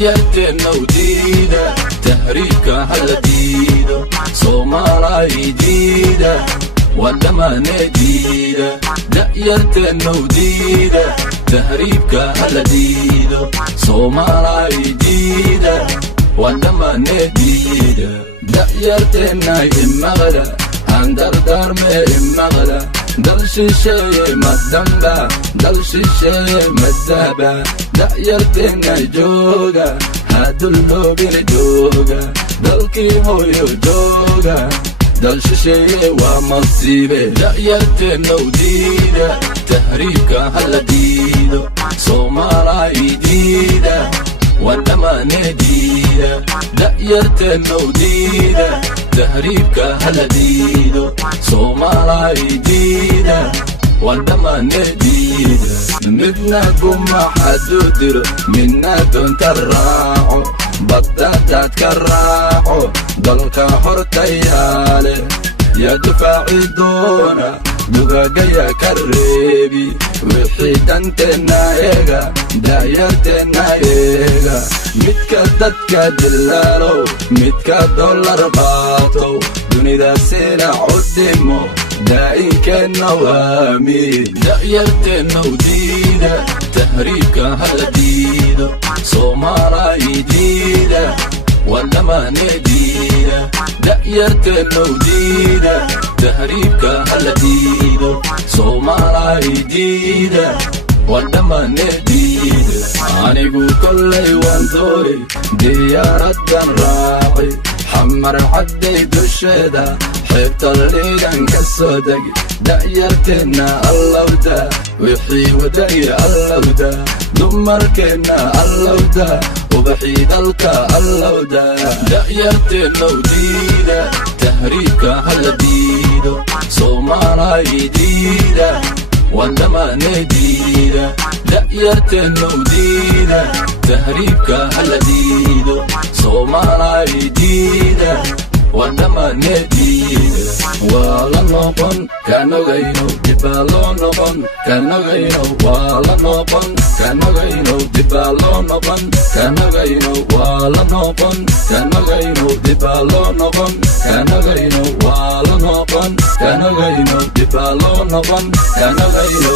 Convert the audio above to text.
da'yarteenna u diida tahriibka hala diido Soomaalay diida wadamane diida da'yarteenna u diida tahriibka hala diido Soomaalay diida wadamane diida da'yarteenna imaqla handardarme imaqla dal shisheeye madamba dal shisheeye madaba da'yarteenna jooga hadulloobina jooga dalkii hooyo jooga dal shisheeye waa masiibe da'yarteenna u diida tahriibka hala diido Soomaalay diida wadamane diida da'yarteenna u diida tahriibka hala diido Soomaalay diida wadamane diida midna guma xadu diro midna doonta raaco baddaadaad ka raaco dalka hortayaale yaa dufaaci doona dugagaya ka reebi wixii danteenna eega da'yarteenna eega midka dadka dilaalow midka dollar qaatow dunidaasina cudimo daa'inkeenna waamiin da'yarteenna u diida tahriibka hala diido Soomaalay diida wadamane diida da'yarteenna u diida tahriibka hala diido Soomaalay diida wadamane diida anigu kollay waan doori diyaaraddan raaci xamar cadday dusheeda xeebta liigan ka soo degi da'yarteenna allowda wixii wadaniya allowda dumarkeenna allowda ubaxii dalka allowda da'yarteenna u diida tahriibka hala diido Soomaalay diida wadamane diida da'yarteenna u diida tahriibka hala diido Soomaalay diida wadamane diida waa la noqon kanogayno dibaa loo noqon kanogayno waa la noqon kanogayno dibaa loo noqon kanogayno waa la noqon kanogayno dibaa loo noqon kanogayno waa la noqon kanogayno dibaa loo noqon kanogayno